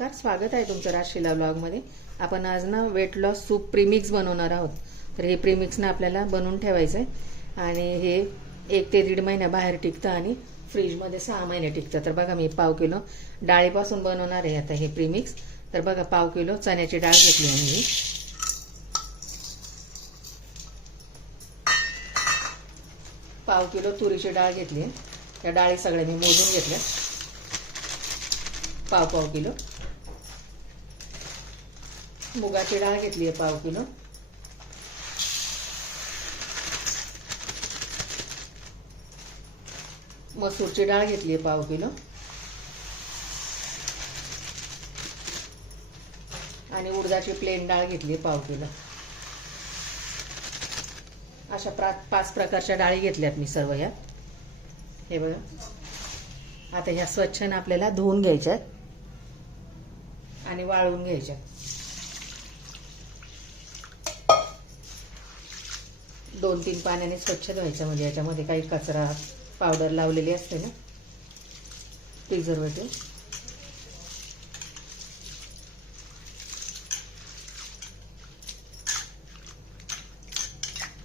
नमस्कार, स्वागत आहे तुमचं राजशिला ब्लॉगमध्ये। आपण आज ना वेट लॉस सूप प्रीमिक्स बनवणार आहोत। तर हे प्रीमिक्स ना आपल्याला बनवून ठेवायचं आहे आणि हे 1 ते 1.5 महिना बाहेर टिकतं आणि फ्रीजमध्ये 6 महिने टिकतं। तर बघा मी पाव किलो डाळीपासून बनवणार आहे आता हे प्रीमिक्स। तर बघा पाव किलो चण्याची डाळ घेतली आहे मी, पाव किलो तुरीची डाळ घेतली आहे। त्या डाळी सगळ्या मी मोजून घेतल्या, पाव किलो। मुगाची डाळ घेतली आहे पाव किलो, मसूरची डाळ घेतली आहे पाव किलो आणि उडदाची प्लेन डाळ घेतली आहे पाव किलो। अशा 5 प्रकारच्या डाळी घेतल्यात मी सर्व या। हे बघा, आता ह्या स्वच्छ आपल्याला धुवून घ्यायच्या आणि वाळवून घ्यायच्या। 2-3 पाण्याने स्वच्छ धुवायचं, म्हणजे याच्यामध्ये काही कचरा पावडर लावलेली असते ना, प्रिझर्वेटिव्ह।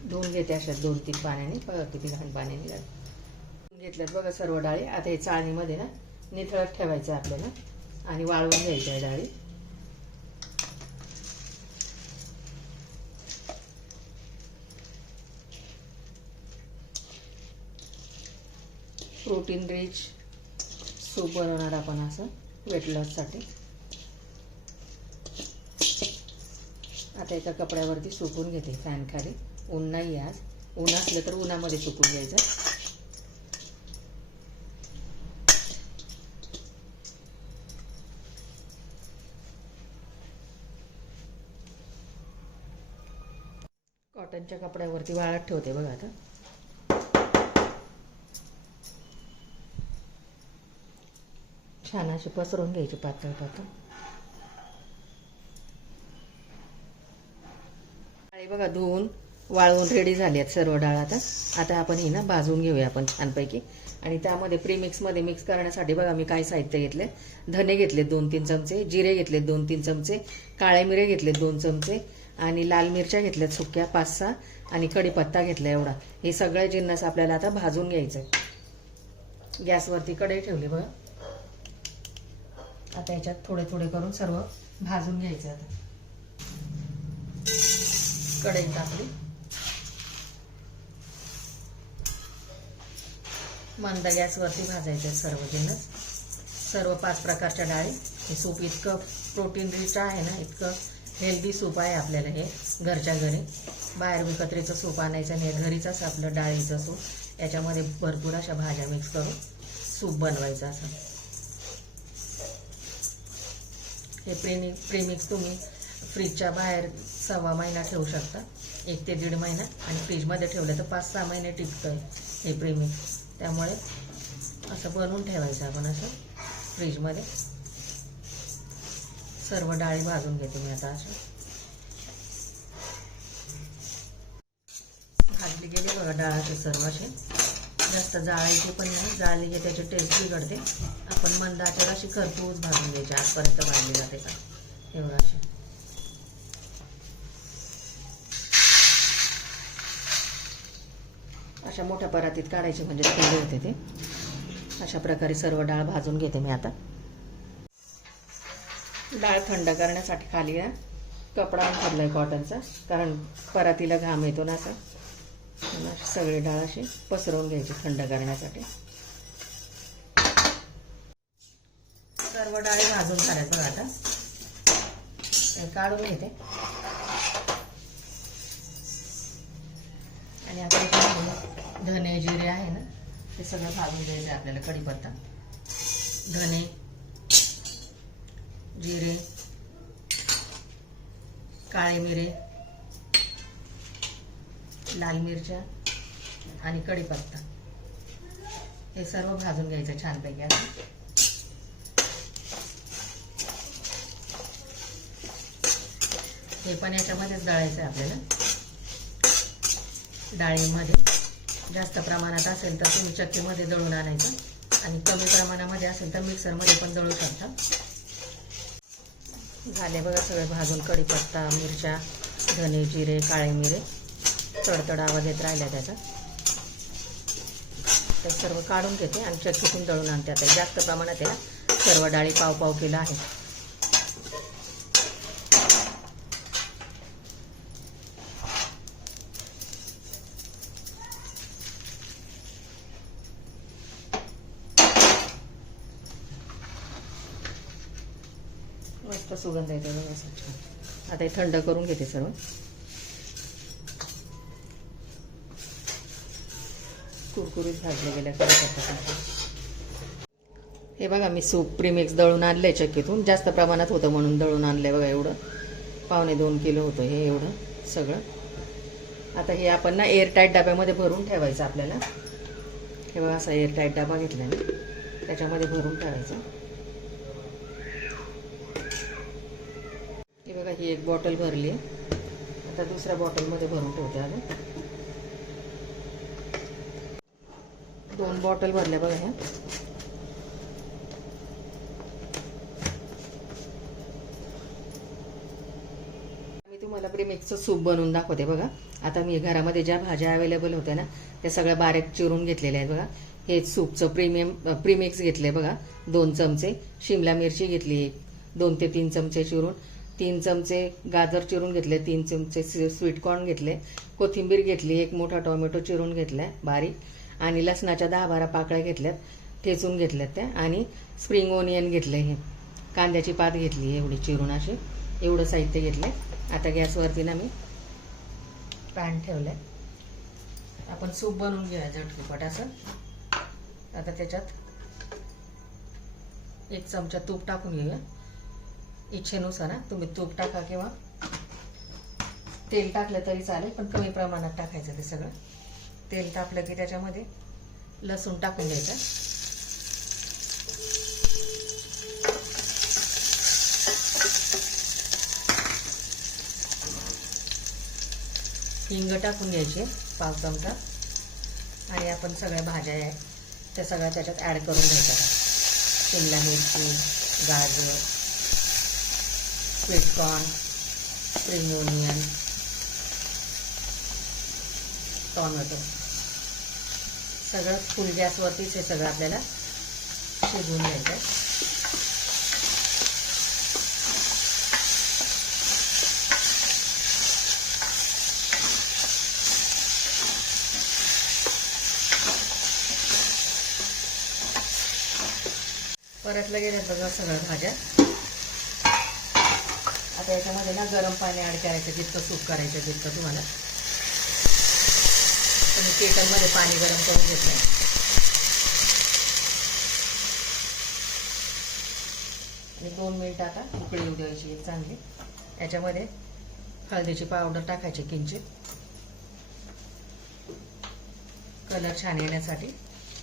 धुवून घेते अशा 2-3 पाण्याने। बघा किती घाण पाण्याने घेतल्यात बघा सर्व डाळी। आता हे चाळणीमध्ये ना निथळत ठेवायचं आपल्याला आणि वाळवून घ्यायच्या डाळी। प्रोटीन रिच सूप बनवणार आपण असं वेट लॉससाठी। आता एका कपड्यावरती सुकून घेते फॅन खाली। ऊन नाही आज, ऊन असलं तर उन्हामध्ये सुकून घ्यायचं। कॉटनच्या कपड्यावरती वाळत ठेवते बघा। आता छान अशी पसरवून घ्यायची पातळ पातळ डाळी। बघा धुवून वाळवून रेडी झाली आहेत सर्व डाळ। आता आपण ही ना भाजून घेऊया आपण छानपैकी। आणि त्यामध्ये प्रीमिक्समध्ये मिक्स करण्यासाठी बघा मी काय साहित्य घेतले। धने घेतले 2-3 चमचे, जिरे घेतले 2-3 चमचे, काळे मिरे घेतले 2 चमचे आणि लाल मिरच्या घेतल्यात सुक्या 5-6 आणि कढीपत्ता घेतला एवढा। हे सगळे जिन्नस आपल्याला आता भाजून घ्यायचं। गॅसवरती कढई ठेवली बघा। आता याच्यात थोडे थोडे करून सर्व भाजून घ्यायचे। आता कढई टाकली, मंद गॅसवरती भाजायचे सर्व जिन्नस, सर्व 5 प्रकारच्या डाळी। हे सूप इतकं प्रोटीन रिच आहे ना, इतकं हेल्दी सूप आहे आपल्याला हे घरच्या घरी। बाहेर विकत्रीचं सूप आणायचं नाही, घरीच असं आपलं डाळीचं सूप। याच्यामध्ये भरपूर अशा भाज्या मिक्स करून सूप बनवायचं असं। हे प्रीमिक्स तुम्ही फ्रीजच्या बाहेर 1.25 महिना ठेवू शकता, 1 ते 1.5 महिना। आणि फ्रीजमध्ये ठेवलं तर 5-6 महिने टिकतं हे प्रीमिक्स। त्यामुळे असं बनवून ठेवायचं आपण असं फ्रीजमध्ये। सर्व डाळी भाजून घेते मी आता असं। भाजली गेली बघा डाळाचे सर्व असे। जास्त जाळायची पण नाही, जाळली की त्याची टेस्ट बिघडते। आपण मंद आचेवर अशी खरपूस भाजून घ्यायची, आजपर्यंत भाजली जाते का एवढं असे। अशा मोठ्या परातीत काढायचे म्हणजे थंड होते ते। अशा प्रकारे सर्व डाळ भाजून घेते मी आता। डाळ थंड करण्यासाठी खाली कपडा ठेवलाय कॉटनचा, कारण परातीला घाम येतो ना असं। सगळी डाळ अशी पसरवून घ्यायची थंड करण्यासाठी। सर्व डाळी भाजून झाल्यात बघा। आता काढून घेते आणि आता धने जिरे आहे ना ते सगळं भाजून द्यायचं आपल्याला। कढीपत्ता, धने, जिरे, काळे मिरे, लाल मिरच्या आणि कढीपत्ता हे सर्व भाजून घ्यायचं छानपैकी आता। हे पण याच्यामध्येच दळायचं आहे आपल्याला। डाळीमध्ये जास्त प्रमाणात असेल तर तुम्ही चक्कीमध्ये दळून आणायचं आणि कमी प्रमाणामध्ये असेल तर मिक्सरमध्ये पण दळू शकता। झाले बघा सगळे भाजून. कढीपत्ता, मिरच्या, धने, जिरे, काळे मिरे तडतड आवाज येत राहिला त्याचा. ते सर्व काढून घेते आणि चक्कीतून दळून आणते. आता जास्त प्रमाणात या सर्व डाळी पाव पाव किलो आहे. मस्त सुगंध येते बघा. आता हे थंड करून घेते सर्व. कुरकुरीत भाजले गेल्या कढीपत्ता. हे बघा मी सूप प्रीमिक्स दळून आणलंय चक्कीतून. जास्त प्रमाणात होतं म्हणून दळून आणलंय बघा. एवढं 1.25 किलो होतं हे एवढं सगळं. आता हे आपण ना एअरटाईट डब्यामध्ये भरून ठेवायचं आपल्याला. हे बघा असा एअरटाईट डबा घेतला मी, त्याच्यामध्ये भरून ठेवायचं. हे बघा ही एक बॉटल भरली आहे. आता दुसऱ्या बॉटलमध्ये भरून ठेवते. अजून 2 बॉटल भरल्या बघा ह्या. मी तुम्हाला प्रीमिक्सचं सूप बनवून दाखवते बघा. आता मी घरामध्ये ज्या भाज्या अवेलेबल होत्या ना त्या सगळ्या बारीक चिरून घेतलेल्या आहेत बघा. हे सूपचं प्रीमिक्स घेतले बघा. 2 चमचे शिमला मिरची घेतली, 2 ते 3 चमचे चिरून. 3 चमचे गाजर चिरून घेतले, 3 चमचे स्वीटकॉर्न घेतले, कोथिंबीर घेतली, 1 मोठा टोमॅटो चिरून घेतलाय बारीक, आणि लसणाच्या 10-12 पाकळ्या घेतल्यात, ठेचून घेतल्यात त्या, आणि स्प्रिंग ओनियन घेतले. हे कांद्याची पात घेतली एवढी चिरून. असे एवढं साहित्य घेतलंय. आता गॅसवरती ना मी पॅन ठेवलंय. आपण सूप बनवून घेऊया झटपट असं. आता त्याच्यात 1 चमचा तूप टाकून घेऊया. इच्छेनुसार तुम्ही तूप टाका किंवा तेल टाकलं तरी चालेल, पण कमी प्रमाणात टाकायचं ते सगळं. तेल टाकलं की त्याच्यामध्ये लसूण टाकून द्यायचं. हिंग टाकून घ्यायची 5 चमचा, आणि आपण सगळ्या भाज्या आहेत त्या सगळ्या त्याच्यात ॲड करून घ्यायच्या. शिमला मिरची, गाजर, स्वीटकॉर्न, स्प्रिंग ओनियन, टोमॅटो, सगळं फुल गॅसवरतीच हे सगळं आपल्याला शिजवून घ्यायचं. परतलं गेलं बघा सगळ्या भाज्या. आता याच्यामध्ये ना गरम पाणी ॲड करायचं, जितकं सूप करायचं तितकं तुम्हाला. मी केटलमध्ये पाणी गरम करून घेतलं. आणि 2 मिनिटं आता उकळी येऊ द्यायची चांगली. याच्यामध्ये हळदीची पावडर टाकायची किंचित, कलर छान येण्यासाठी,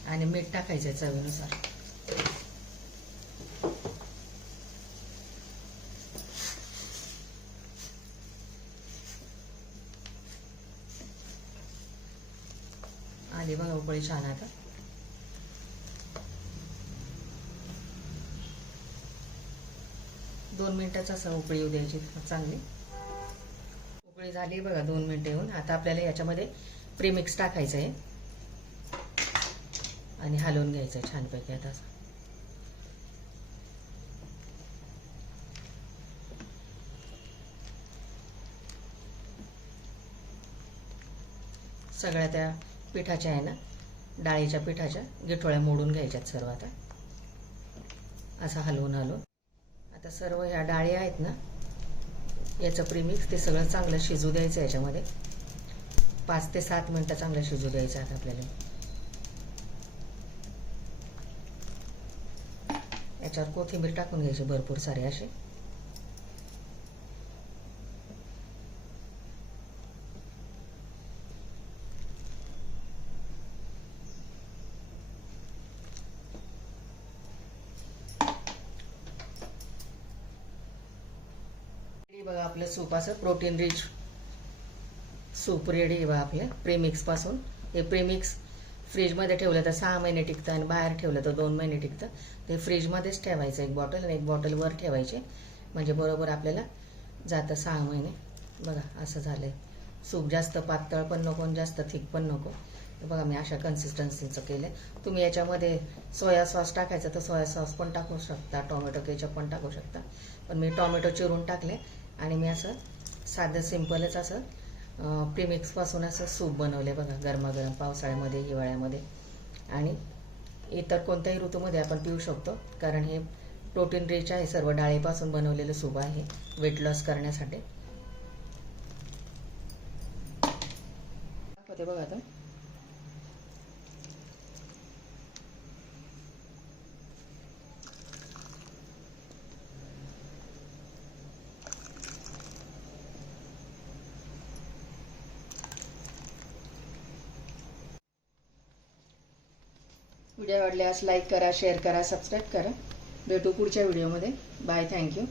आणि मीठ टाकायचं चवीनुसार. आली बघा उकळी छान. आता दोन मिनिटाचा असं उकळी येऊ द्यायची चांगली. उकळी झाली बघा 2 मिनिटं येऊन. आता आपल्याला याच्यामध्ये प्रीमिक्स टाकायचं आहे आणि हलवून घ्यायचं आहे छानपैकी. आता सगळ्या त्या पिठाच्या आहे ना, डाळीच्या पिठाच्या गिठोळ्या मोडून घ्यायच्यात सर्व. आता असं हलवून हलवून आता सर्व ह्या डाळी आहेत ना, याचं प्रीमिक्स ते सगळं चांगलं शिजू द्यायचं. याच्यामध्ये 5 ते 7 मिनिटं चांगलं शिजू द्यायचं. आता आपल्याला याच्यावर कोथिंबीर टाकून घ्यायची भरपूर सारी अशी. बघा आपलं सूप असं प्रोटीन रिच सूप रेडी आहे बघा आपल्या प्रीमिक्स पासून. हे प्रीमिक्स फ्रीजमध्ये ठेवलं तर 6 महिने टिकतं, आणि बाहेर ठेवलं तर 2 महिने टिकतं. ते फ्रीजमध्येच ठेवायचं 1 बॉटल, आणि 1 बॉटल वर ठेवायचे. म्हणजे बरोबर आपल्याला जातं 6 महिने. बघा असं झालं आहे. सूप जास्त पातळ पण नको आणि जास्त थिक पण नको. बघा मी अशा कन्सिस्टन्सीचं केलं आहे. तुम्ही याच्यामध्ये सोया सॉस टाकायचं तर सोया सॉस पण टाकू शकता, टोमॅटो केचप पण टाकू शकता. पण मी टोमॅटो चिरून टाकले आणि मी असं साधं सिंपलच असं प्रीमिक्सपासून असं सूप बनवले बघा, गरमागरम पावसाळ्यामध्ये, हिवाळ्यामध्ये आणि इतर कोणत्याही ऋतूमध्ये आपण पिऊ शकतो. कारण हे प्रोटीन रिच आहे, सर्व डाळीपासून बनवलेलं सूप आहे वेट लॉस करण्यासाठी. दाखवते बघा आता. व्हिडिओ आवडल्यास लाईक करा, शेअर करा, सबस्क्राईब करा. भेटू पुढच्या व्हिडिओमध्ये. Bye, thank you.